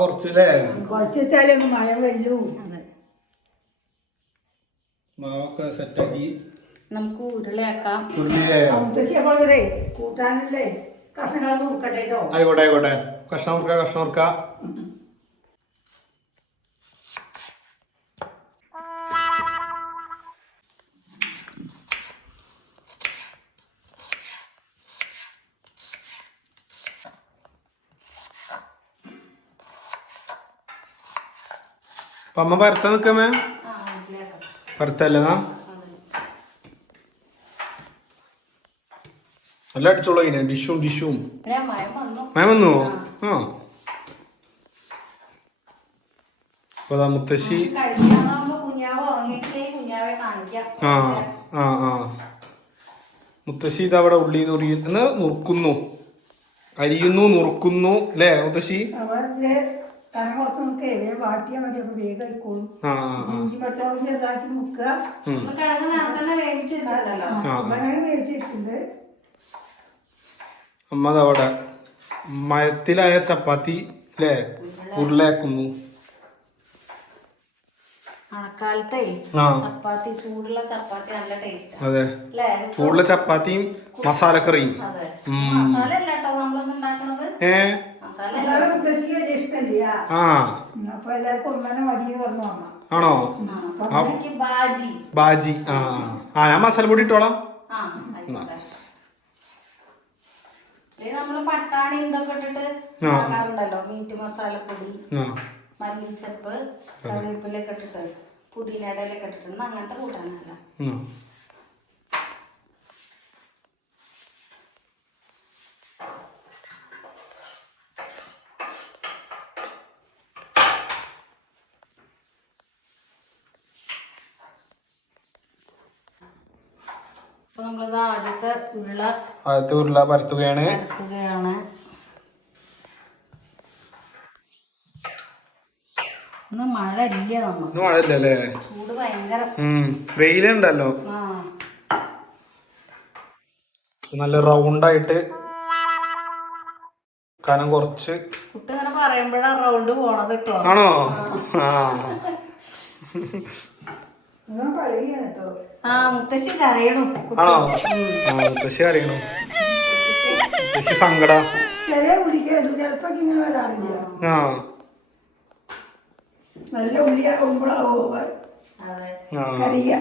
കുറച്ചല്ലേ വല്ലു മാവൊക്കെ സെറ്റാക്കി. നമുക്ക് ഉരുളയാക്കാം. കൂട്ടാനല്ലേ? കഷ്ണങ്ങളൊന്നും ആയിക്കോട്ടെ ആയിക്കോട്ടെ. കഷ്ണം മുറുക്ക കഷ്ണം അപ്പൊ അമ്മ പരത്താൻ ഉരുളയാക്കാം പരത്തല്ലെന്നാ നല്ല അടിച്ചോളൂ ഇങ്ങനെ ഡിഷും ഡിഷും. മയം വന്നു. ആ. അപ്പൊ മുത്തശ്ശി. ആ ആ ആ. മുത്തശ്ശി ഇത് അവിടെ ഉള്ളി നുറി എന്ന് നുറുക്കുന്നു. അരിയുന്നു നുറുക്കുന്നു. അല്ലേ മുത്തശ്ശി? കനം കുറച്ച് നമുക്ക് വേഗം വാട്ടിയാൽ മതി അപ്പൊ വേഗം ആയിക്കോളും ഇഞ്ചി പച്ചമുളക് ചെറുതാക്കി മുക്കുക. ഉം. കിഴങ്ങ് നേരത്തെ വേവിച്ച് വെച്ചിട്ടുണ്ടല്ലോ? വേവിച്ച് വെച്ചിട്ടുണ്ട്. അമ്മ അവിടെ മയത്തിലായ ചപ്പാത്തി അല്ലേ ഉരുളയാക്കുന്നു. മഴക്കാലത്തെ ചപ്പാത്തി ചൂടുള്ള ചപ്പാത്തി നല്ല ടേസ്റ്റ് അതെ. ചൂടുള്ള ചപ്പാത്തിയും മസാലക്കറിയും. അതെ. മസാല അല്ല കേട്ടോ നമ്മളൊന്നും ഉണ്ടാക്കണത്. ഏ? ആ. ആണോ? ബാജി. ആ ആ. ഞാൻ മസാല പൊടി ഇട്ടോളാം. നമ്മൾ പട്ടാണി ഇതൊക്കെ ഇട്ടിട്ട് ഉണ്ടാക്കാറുണ്ടല്ലോ. മീറ്റ് മസാലപ്പൊടി മല്ലിച്ചപ്പ് കറിവേപ്പിലൊക്കെ ഇട്ടിട്ട് പുതിനയുടെ ഇട്ടിട്ട് അങ്ങനത്തെ കൂട്ടാനല്ല. നമ്മളിത് ആദ്യത്തെ ഉരുള ആദ്യത്തെ ഉരുള പരത്തുകയാണ്. പരത്തുകയാണ്. ഇന്ന് മഴ ഇല്ല നമ്മൾ ഇന്ന് മഴയില്ല ചൂട് ഭയങ്കര. ഉം വെയിലുണ്ടല്ലോ. നല്ല റൗണ്ടായിട്ട് കനം കുറച്ച്. കുട്ടി ഇങ്ങനെ പറയുമ്പോഴാ റൗണ്ട് പോണത് കേട്ടോ. ആണോ? ആ. ആ മുത്തശ്ശി കരയണു. ആണോ? ആ മുത്തശ്ശി അറിയണു മുത്തശ്ശി സങ്കട. ചെറിയ കുടിക്കായിരുന്നു ചെലപ്പോ ഇങ്ങനെ വരാറില്ല. ആ. നല്ല ഉള്ളിയാകുമ്പോഴാവോ അതെ. ആ. കറിയ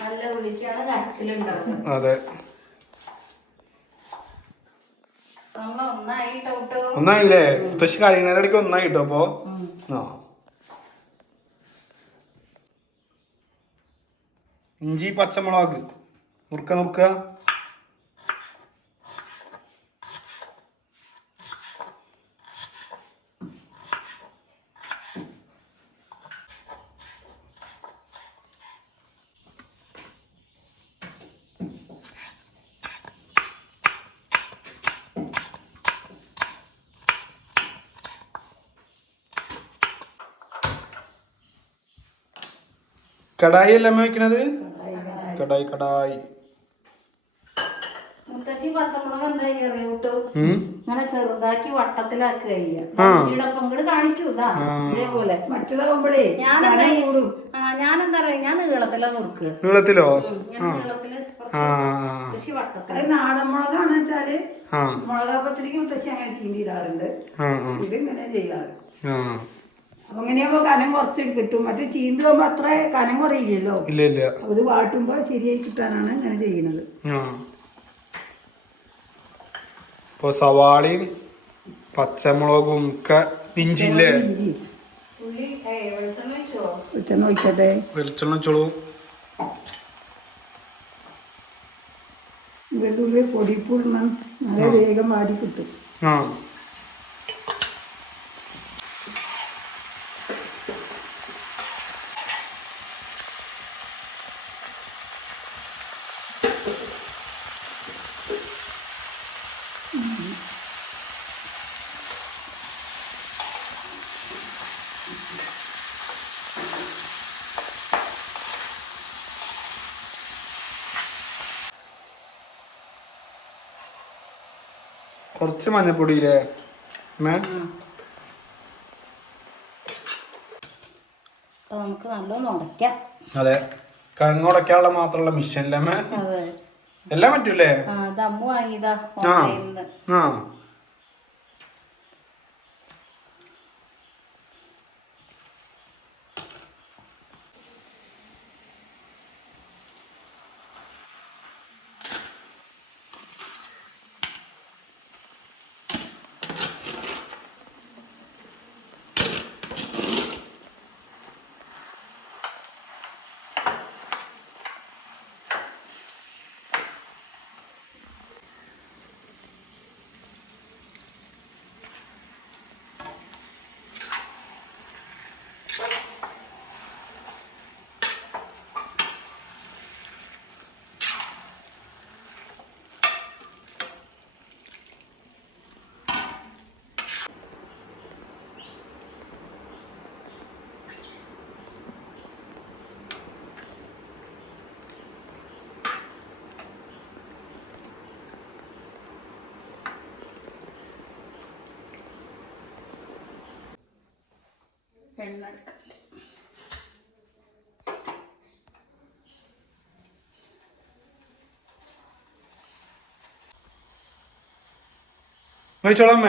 നല്ല ഉള്ളിക്കാണ് കരച്ചിലുണ്ടാവുന്നത് അതെ. നമ്മൾ ഒന്നായി ടൗട്ടോ ഒന്നായില്ലേ? മുത്തശ്ശി കരയുന്നതിനിടയ്ക്ക് ഒന്നായി അപ്പോ? അപ്പൊ ആ. ഇഞ്ചി പച്ചമുളക് നുറുക്ക നുറുക്ക. കടായി അല്ല അമ്മ വെക്കണത്? കടായി കടായി. മുത്തശ്ശി പച്ചമുളക് എന്താ അറിയൂട്ടോ ഉം. ഇങ്ങനെ ചെറുതാക്കി വട്ടത്തിലാക്കുക മറ്റേതാകുമ്പോഴേ ഞാനെന്താ പറയാ ഞാൻ നീളത്തിലാ നുറുക്കുക നീളത്തിലോ? ഞാൻ മുത്തശ്ശി വട്ടത്തിൽ നാടൻ മുളകാണ് വെച്ചാൽ ആ. മുളകാ പച്ചടിക്ക് മുത്തശ്ശി അങ്ങനെ ചീന്തി ഇടാറുണ്ട്. ആ ഇത് ഇങ്ങനെ ചെയ്യാറ്. ആ. അപ്പൊ അങ്ങനെയാകുമ്പോ കനം കുറച്ച് കിട്ടും. മറ്റേ ചീന്തുമ്പോ അത്ര കനം കുറയില്ലല്ലോ. ഇല്ല ഇല്ല. അത് വാട്ടുമ്പോ ശരിയായി കിട്ടാനാണ് ഇങ്ങനെ ചെയ്യണത് ഇപ്പൊ സവാളയും പച്ചമുളകും ഒക്കെ ഇഞ്ചില്ലേ വെളിച്ചെണ്ണ ഒഴിക്കട്ടെ. വെളിച്ചെണ്ണ ചുളു വെള്ളുള്ളി പൊടിപ്പുള്ളം നല്ല വേഗം വാടി കിട്ടും. ആ. കുറച്ച് മഞ്ഞപ്പൊടിയില്ലേ അമ്മേ അതെ നമുക്ക് നല്ലോണം ഉടയ്ക്കാം. അതെ. കങ്ങുടക്കാനുള്ള മാത്രമുള്ള അതെ. എല്ലാം പറ്റൂലേ ആ ദമ്മു വാങ്ങിയതാ ആ. ആ. എണ്ണ എടുക്കാം. കഴിച്ചോളാം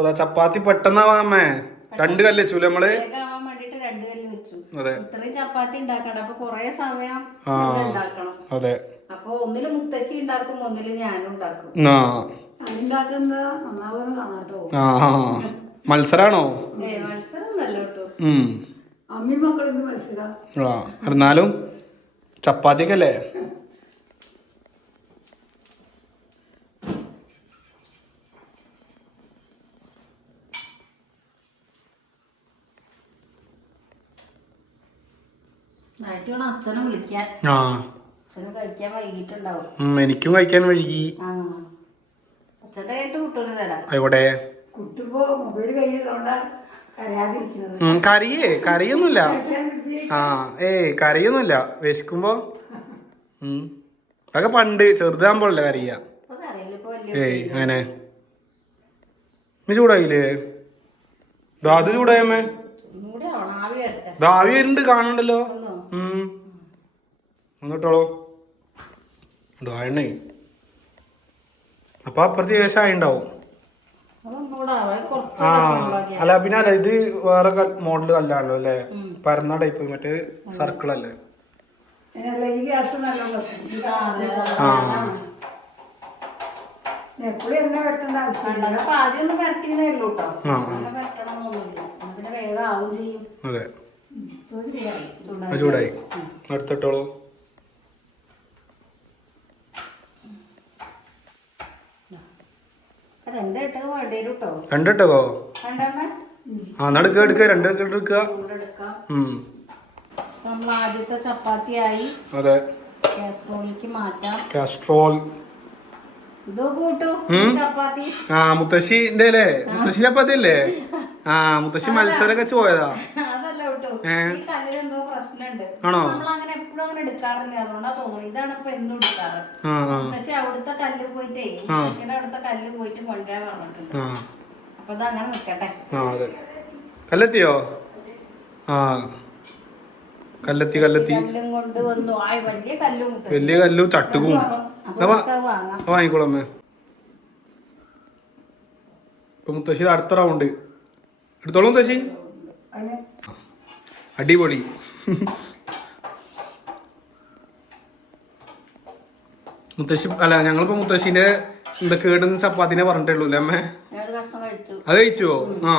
ദാ ചപ്പാത്തി പെട്ടെന്നാവാമേ രണ്ട് കല്ല് വെച്ചു നമ്മൾ? അതെ. ഇത്രയും ചപ്പാത്തി ഉണ്ടാക്കണം. അപ്പൊ കൊറേ സമയം ആ. ഇത് ഉണ്ടാക്കണം. അതെ. അപ്പൊ ഒന്നിൽ മുത്തശ്ശി ഉണ്ടാക്കും ഒന്നിൽ ഞാനും ഉണ്ടാക്കും. മത്സരാണോ? ഏ മത്സരം നല്ല കേട്ടോ ഉം അമ്മി മക്കളൊന്നും മത്സരം ആ എന്നാലും ചപ്പാത്തിയൊക്കെ അല്ലേ നായിട്ട് വേണം അച്ഛനെ വിളിക്കാൻ. ആ. അച്ഛന് കഴിക്കാൻ വൈകിട്ടുണ്ടാവും. ഉം, എനിക്കും കഴിക്കാൻ വഴുകി ആ. അച്ഛന്റെ തരാം. ആയിക്കോട്ടെ. കുട്ടുമ്പോ മൊബൈൽ കരയാതിരിക്കുന്നത്. ഉം, കരയേ കരയൊന്നുമില്ല. ആ ഏ കറിയൊന്നുമില്ല വിശക്കുമ്പോ ഉം. അതൊക്കെ പണ്ട് ചെറുതാകുമ്പോഴല്ലേ കറിയ ഏയ് അങ്ങനെ. നീ ചൂടായില്ലേ? ദാ അത് ചൂടായമ്മേ ദാവി വരുന്നുണ്ട് കാണണ്ടല്ലോ ഒന്നോ ഉം. ഒന്നിട്ടോളൂ എണ്ണേ അപ്പൊ അപ്പുറത്ത് ഏകദേശം ആയി ഉണ്ടാവും അതൊന്നുകൂടെ ആവാം ആ അല്ല പിന്നെ അല്ല ഇത് വേറെ മോഡൽ അല്ലാണല്ലോ അല്ലേ? പരന്ന ടൈപ്പ് മറ്റേ സർക്കിൾ അല്ലേ? ആ, അതെ, അതെ. ആ. എപ്പോഴും എണ്ണ വെട്ടേണ്ട ആവശ്യമില്ല. ആദ്യം ഒന്ന് പരട്ടിയതേ ഉള്ളൂ കേട്ടോ പിന്നെ വേഗം ആവും അതെ. ചെയ്യാം. അത് ചൂടായി. അടുത്തിട്ടോളൂ. രണ്ട് ആ എന്നാ എടുക്കുക എടുക്കുക രണ്ട് എടുക്കുക. എടുക്കാം. ഉം. നമ്മൾ ആദ്യത്തെ ചപ്പാത്തിയായി അതെ. കാസറോളിലേക്ക് മാറ്റാം. കാസ്ട്രോൾ ഇതോ ചപ്പാത്തി. ആ മുത്തശ്ശിന്റെ അല്ലേ? മുത്തശ്ശി ചപ്പാത്തി അല്ലേ? ആ മുത്തശ്ശി മത്സരമൊക്കെ പോയതാ. ആണോ? അങ്ങനെ എപ്പോഴും അങ്ങനെ എടുക്കാറില്ല. അതുകൊണ്ടാ തോന്നുന്നു ഇതാണ് ഇപ്പൊ എന്നും എടുക്കാറ്. ആ ആ. പക്ഷെ അവിടുത്തെ കല്ല് പോയിട്ടേ മുത്തശ്ശിയുടെ അവിടുത്തെ കല്ല് പോയിട്ട് കൊണ്ടുവരാൻ പറഞ്ഞിട്ടുണ്ട്. അപ്പൊ അങ്ങനെ നിക്കട്ടെ. കല്ലെത്തിയോ? ആ. കല്ലെത്തി കല്ലെത്തി. വലിയ കല്ലും ഉണ്ട്. വലിയ കല്ലും ചട്ടുകും. വാങ്ങിക്കോളമ്മേ ഇപ്പൊ മുത്തശ്ശി അടുത്ത റൗണ്ട് എടുത്തോളൂ മുത്തശ്ശി. അടിപൊളി. മുത്തശ്ശി അല്ല ഞങ്ങളിപ്പോ മുത്തശ്ശിന്റെ എന്താ കേടുന്ന ചപ്പാത്തിനെ പറഞ്ഞിട്ടുള്ളൂ അല്ലേ അമ്മേ? അത് കഴിച്ചോ? ആ.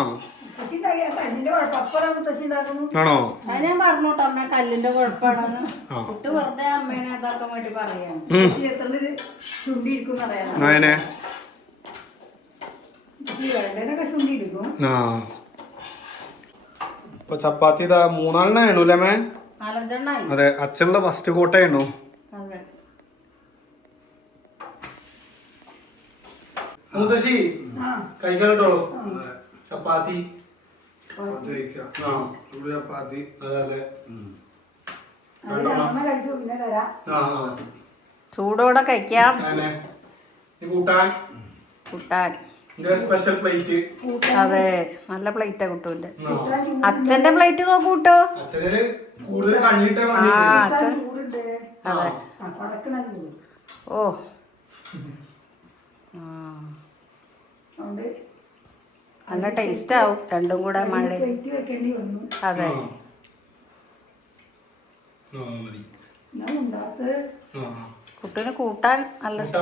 ആണോ? ഞാൻ പറഞ്ഞോട്ടോ അമ്മ കല്ലിന്റെ കുഴപ്പമാണെന്ന്. കുട്ടി വെറുതെ അമ്മേനെ വേണ്ടി പറയാം ആ. ഇപ്പൊ ചപ്പാത്തി ഇതാ മൂന്നാളിനാണു അല്ലേ മേ അതെ അച്ഛനുള്ള ഫസ്റ്റ് കോട്ട അതെ. മുത്തശ്ശി കേട്ടോ ചപ്പാത്തി. ചപ്പാത്തി. അതെ അതെ. ചൂടോടെ കഴിക്കാം. കൂട്ടാൻ? കൂട്ടാൻ. സ്പെഷ്യൽ പ്ലേറ്റ് അതെ നല്ല പ്ലേറ്റാ കുട്ടുവിന്റെ അച്ഛന്റെ പ്ലേറ്റ് നോക്കൂ കൂട്ടോ. അച്ഛന് കൂടുതൽ കണ്ണിട്ടേ ആ അച്ഛൻ. അതെ. ഓ. നല്ല ടേസ്റ്റ് ആവും. രണ്ടും കൂടെ മഴ പ്ലേറ്റ് വെക്കേണ്ടി വന്നു. അതെ. കുട്ടിനെ. കൂട്ടാൻ നല്ല ഇഷ്ടം.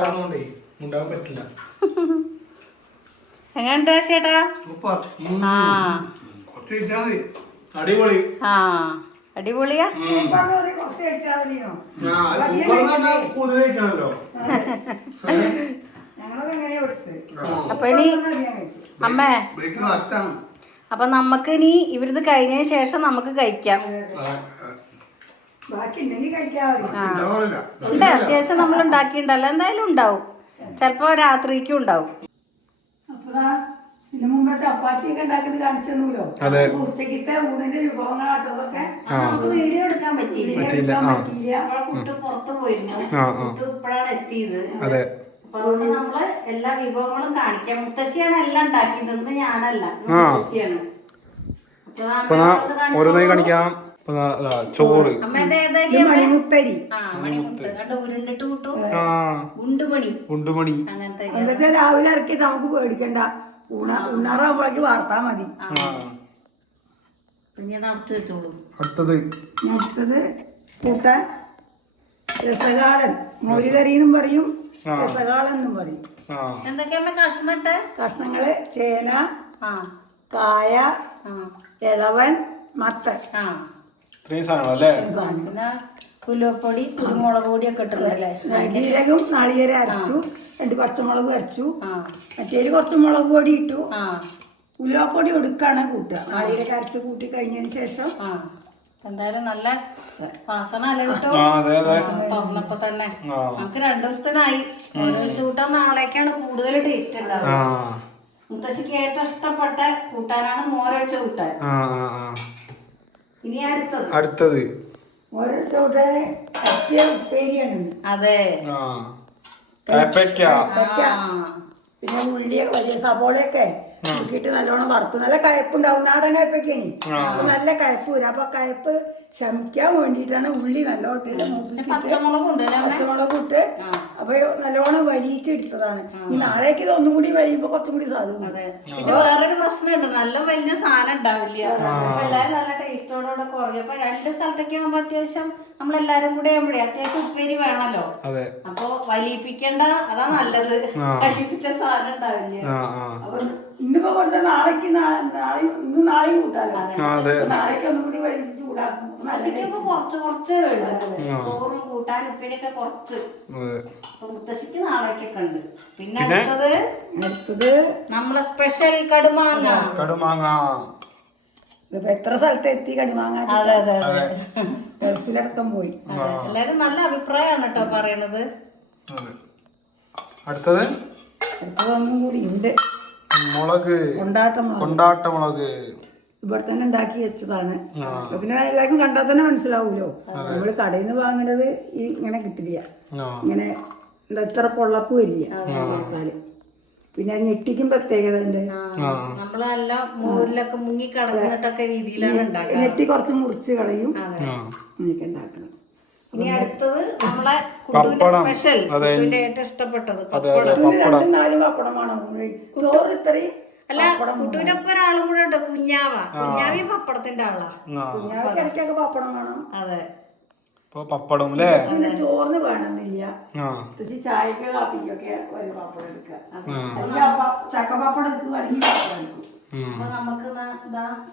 എങ്ങനെയുണ്ട് ചേട്ടാ? ആ. അടിപൊളി. ആ അടിപൊളിയാ? അപ്പൊ ഇനി അമ്മേ. അപ്പൊ നമുക്ക് ഇനി ഇവിടുന്ന് കഴിഞ്ഞതിന് ശേഷം നമുക്ക് കഴിക്കാം. ഉണ്ട് അത്യാവശ്യം നമ്മൾ ഉണ്ടാക്കിയിട്ടുണ്ടല്ലോ. എന്തായാലും ഉണ്ടാവും. ചിലപ്പോ രാത്രിക്കും ഉണ്ടാവും. ഇതിനു മുമ്പ് ചപ്പാത്തി ഒക്കെ ഉണ്ടാക്കിയത് കാണിച്ചെന്നല്ലോ അതെ. ഉച്ചക്കത്തെ ഊണിന്റെ വിഭവങ്ങളാട്ടതൊക്കെ നമുക്ക് വീഡിയോ എടുക്കാൻ പറ്റിയില്ല. പറ്റിയില്ല. ആ. കുട്ടി പുറത്ത് പോയിരുന്നു. ആ ആ. കുട്ടി ഇപ്പോഴാണ് എത്തിയത്. അതെ. അപ്പൊ അതുകൊണ്ട് നമ്മൾ എല്ലാ വിഭവങ്ങളും കാണിക്കാം. മുത്തശ്ശിയാണ് എല്ലാം ഉണ്ടാക്കിയത്. ഞാനല്ല. മുത്തശ്ശിയാണ്. ഓരോന്നായി കാണിക്കാം. ചോറ്. മണിമുത്തരി. ഉണ്ടുമണി. എന്താ വെച്ചാൽ രാവിലെ ഇറക്കിയത് നമുക്ക് പേടിക്കണ്ട. ഉണ ഉണറാവുമ്പോഴേക്ക് വാർത്താ മതി. അടുത്തത്. അടുത്തത് കൂട്ടാൻ രസകാളൻ മോരുകറിയെന്നും പറയും ആ. രസകാളൻ എന്നും പറയും. ആ. എന്തൊക്കെയാ അമ്മ കഷ്ണിട്ട് കഷ്ണങ്ങൾ ചേന ആ. കായ ആ. ഇളവൻ മത്തൻ. ഇത്രയും സാധനങ്ങളല്ലേ? പിന്നെ ഉലുവപ്പൊടി കുരുമുളക് പൊടിയൊക്കെ ഇട്ടിട്ടുണ്ടല്ലേ? ജീരകം നാളികേരം അരച്ചു രണ്ട് പച്ചമുളക് അരച്ചു. ആ. മറ്റേൽ കുറച്ച് മുളക് പൊടി ഇട്ടു. ആ. ഉലുവപ്പൊടി ഒടുക്കാണ് കൂട്ടുക. നാളികേരൊക്കെ അരച്ച് കൂട്ടി കഴിഞ്ഞതിന് ശേഷം. എന്തായാലും നല്ല വാസന അല്ല തുറന്നപ്പോ തന്നെ. നമുക്ക് രണ്ടു ദിവസത്തിനായി. കൂട്ടാൻ നാളേക്കാണ് കൂടുതൽ ടേസ്റ്റ് ആ. ഉണ്ടാവുക മുത്തശ്ശിക്ക് ഏറ്റവും ഇഷ്ടപ്പെട്ട കൂട്ടാനാണ് മോരൊഴിച്ച കൂട്ടാൻ. ആ ആ ആ. ഇനി അടുത്തത്. അടുത്തത്. ഓരോ പറ്റിയ അതെ. ആ. കപ്പയ്ക്ക. പിന്നെ ഉള്ളിയൊക്കെ വലിയ സബോളയൊക്കെ നോക്കിയിട്ട് നല്ലോണം വറുത്തു. നല്ല കയപ്പുണ്ടാവും. നാടൻ കയപ്പൊക്കെയാണ്. അപ്പൊ നല്ല കയപ്പ് വരും അപ്പൊ കയപ്പ് ശമിക്കാൻ വേണ്ടിയിട്ടാണ് ഉള്ളി നല്ലോണം മൂപ്പിച്ചിട്ട് പച്ചമുളക് ഇട്ട് അപ്പൊ നല്ലോണം വലിയിച്ചെടുത്തതാണ് ഈ നാളേക്ക് ഇത് ഒന്നും കൂടി വലിയുമ്പോ കുറച്ചും കൂടി അതെ. പിന്നെ വേറൊരു പ്രശ്നമുണ്ട്. നല്ല വലിയ സാധനം ഉണ്ടാവില്ല. എല്ലാരും നല്ല ടേസ്റ്റോടെ കുറയും. അപ്പൊ രണ്ട് സ്ഥലത്തേക്ക് ആകുമ്പോ അത്യാവശ്യം നമ്മളെല്ലാരും കൂടെ ആകുമ്പോഴേ അത്യാവശ്യം ഉപ്പേരി വേണമല്ലോ അതെ. അപ്പൊ വലിയിപ്പിക്കണ്ട അതാ നല്ലത്. വലിയിപ്പിച്ച സാധനം ഉണ്ടാവില്ല? ഇന്നിപ്പോ കൊടുത്ത നാളേക്ക് നാളെ നാളെ ഇന്ന് നാളെയും കൂട്ടാലോ? അതെ. നാളേക്ക് ഒന്നും കൂടി വലിച്ച് ചൂടാക്കും. അപ്പൊ നല്ല മുത്തശ്ശിക്ക് കുറച്ച് കുറച്ചേ വേണ്ടത് ചോറും കൂട്ടാൻ ഉപ്പേരിയൊക്കെ കുറച്ച്. അതെ. അപ്പൊ മുത്തശ്ശിക്ക് നാളേക്കൊക്കെ ഉണ്ട്. പിന്നെ അടുത്തത്? അടുത്തത്? നമ്മളെ സ്പെഷ്യൽ കടുമാങ്ങ. കടുമാങ്ങ. ഇതിപ്പോ എത്ര സ്ഥലത്ത് എത്തി കടുമാങ്ങ അതെ അതെ അതെ. ഗൾഫിലടക്കം പോയി. എല്ലാരും നല്ല അഭിപ്രായമാണ് കേട്ടോ പറയണത്. അതെ. അടുത്തത്? അടുത്തതൊന്നും കൂടി ഉണ്ട്. മുളക് കൊണ്ടാട്ടം മുളക്. കൊണ്ടാട്ട മുളക്. ഇവിടെ തന്നെ ഉണ്ടാക്കി വെച്ചതാണ്. പിന്നെ എല്ലാവർക്കും കണ്ടാൽ തന്നെ മനസ്സിലാവൂലോ? നമ്മൾ കടയിൽ നിന്ന് വാങ്ങണത് ഈ ഇങ്ങനെ കിട്ടില്ല. ഇങ്ങനെ എന്താ ഇത്ര പൊള്ളപ്പ് വരില്ല പിന്നെ ഞെട്ടിക്കും പ്രത്യേകത ഉണ്ട് മുങ്ങി കടന്നിട്ടൊക്കെ രീതിയിലാണ് ഞെട്ടി കുറച്ച് മുറിച്ച് കളയും. ആ. ഇങ്ങനെയൊക്കെ ഉണ്ടാക്കണം. ഇനി അടുത്തത് നമ്മളെ പപ്പടം. സ്പെഷ്യൽ അതെ. ഏറ്റവും ഇഷ്ടപ്പെട്ടത് അതെ അതെ നാലും ചോറ് ഇത്രയും അല്ല കുട്ടുവിന്റെ ഒപ്പം ഒരാളും കൂടെ ഉണ്ട് കുഞ്ഞാവ. കുഞ്ഞാവി പപ്പടത്തിന്റെ ആളാ. ആ. കുഞ്ഞാവയ്ക്ക് ഇടയ്ക്കൊക്കെ പപ്പടം വേണം. അതെ. ഇപ്പൊ പപ്പടം അല്ലേ? ചോറിന് വേണമെന്നില്ല. പക്ഷെ ചായക്ക് കാപ്പിക്കൊക്കെ ഒരു പപ്പടം എടുക്കുക. പ- ചക്ക പപ്പടം എടുക്കും അല്ലെങ്കിൽ പപ്പടം എടുക്കും. ഉം. അപ്പൊ നമുക്ക്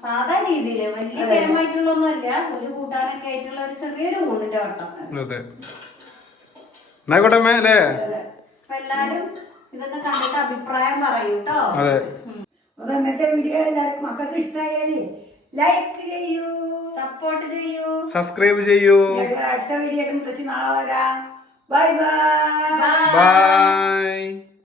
സാധാ രീതിയിൽ വലിയ കേമായിട്ടുള്ളൊന്നും അല്ല. ഒരു കൂട്ടാനൊക്കെ ആയിട്ടുള്ള ഒരു ചെറിയൊരു ഊണിന്റെ വട്ടം അതെ. എന്നായിക്കോട്ടെ അല്ലേ? അപ്പൊ എല്ലാരും ഇതൊക്കെ കണ്ടിട്ട് അഭിപ്രായം പറയൂട്ടോ അതെ. അപ്പൊ ഇന്നത്തെ വീഡിയോ എല്ലാവർക്കും മക്കൾക്ക് ഇഷ്ടമായാലേ ലൈക്ക് ചെയ്യൂ. സപ്പോർട്ട് ചെയ്യൂ. സബ്സ്ക്രൈബ് ചെയ്യൂ. അടുത്ത വീഡിയോ മുത്തശ്ശി നാളെ വരാം. Bye bye bye